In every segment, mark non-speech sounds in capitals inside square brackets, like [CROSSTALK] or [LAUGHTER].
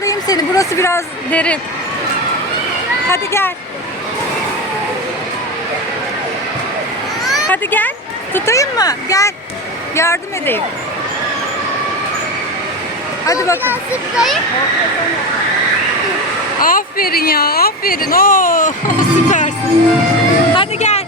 atlayayım seni. Burası biraz derin. Hadi gel. Hadi gel. Tutayım mı? Gel. Yardım edeyim. Hadi bakın. Aferin ya. Aferin. Oo, [LAUGHS] süpersin. Hadi gel.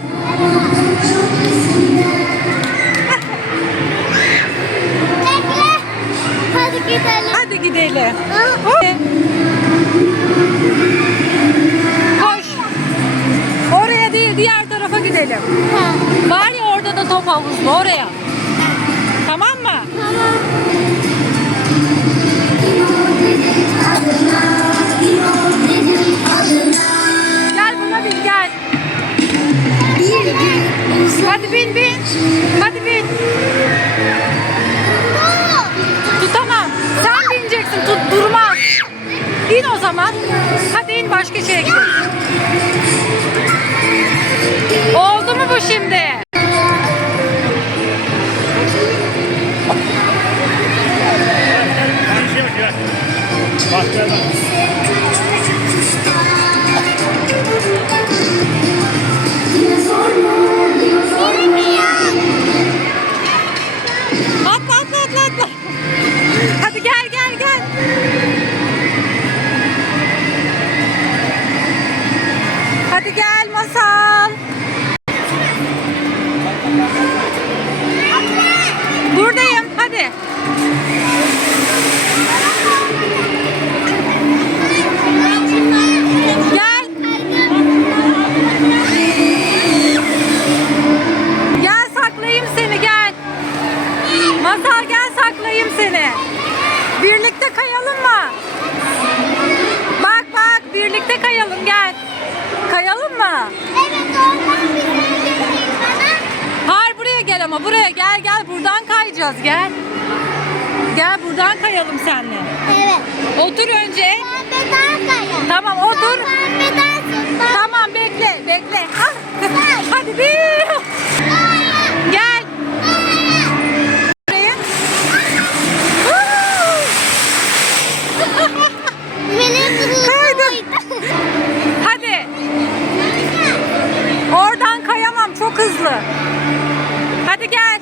havuzlu oraya. birlikte kayalım gel. Kayalım mı? Evet oradan güzel bir bana. Hayır buraya gel ama buraya gel gel buradan kayacağız gel. Gel buradan kayalım seninle. Evet. Otur önce. Ben gel.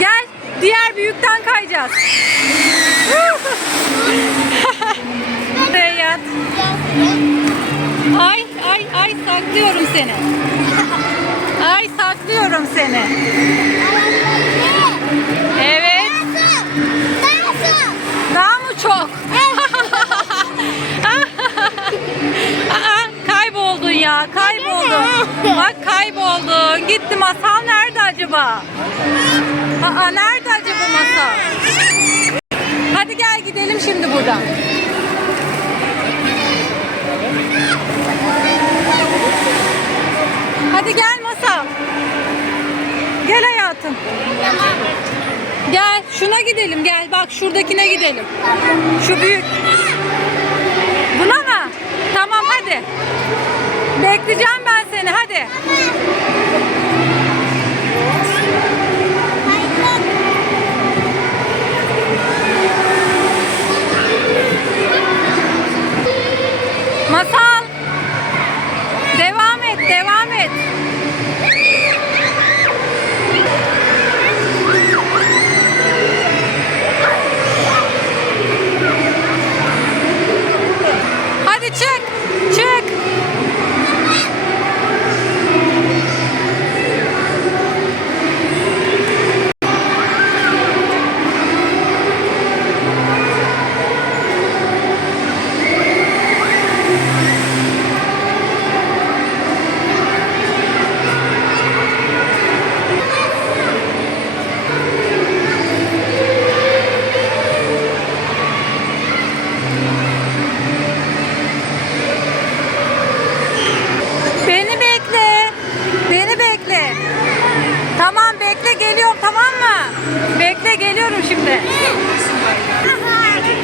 Gel. Diğer büyükten kayacağız. Seyyat. [LAUGHS] ay ay ay saklıyorum seni. Ay saklıyorum seni. Evet. Daha mı çok? [LAUGHS] Aa, kayboldun ya kayboldun. Bak gitti masal nerede acaba? Aa, nerede acaba masal? Hadi gel gidelim şimdi buradan. Hadi gel masal. Gel hayatım. Gel şuna gidelim gel bak şuradakine gidelim. Şu büyük. Buna mı? Tamam hadi. Bekleyeceğim ben seni hadi.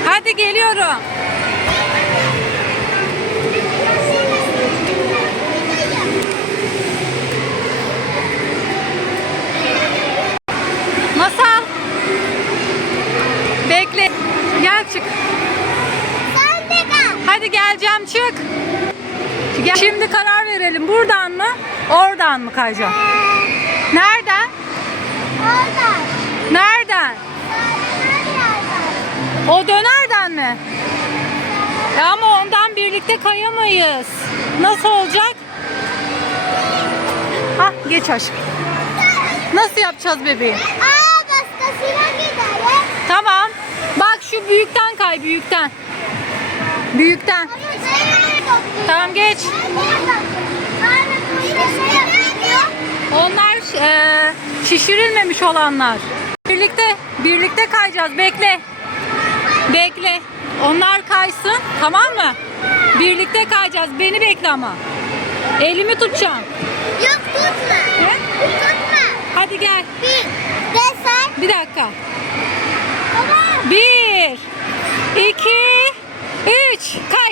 Hadi. geliyorum. Masal. Bekle. Gel çık. Hadi geleceğim çık. Şimdi karar verelim. Buradan mı? Oradan mı kayacağım? Ee, Nereden? Oradan. Nereden? O dönerden mi? Ya ama ondan birlikte kayamayız. Nasıl olacak? Ha geç aşk. Nasıl yapacağız bebeğim? Aa başkasıyla gidelim. Tamam. Bak şu büyükten kay büyükten. Büyükten. Tamam geç. Onlar e, şişirilmemiş olanlar. Birlikte birlikte kayacağız. Bekle. Bekle. Onlar kaysın. Tamam mı? Birlikte kayacağız. Beni bekle ama. Elimi tutacağım. Yok tutma. He? Tutma. Hadi gel. Bir. Desen. Bir dakika. Baba. Bir. iki, Üç. Kay.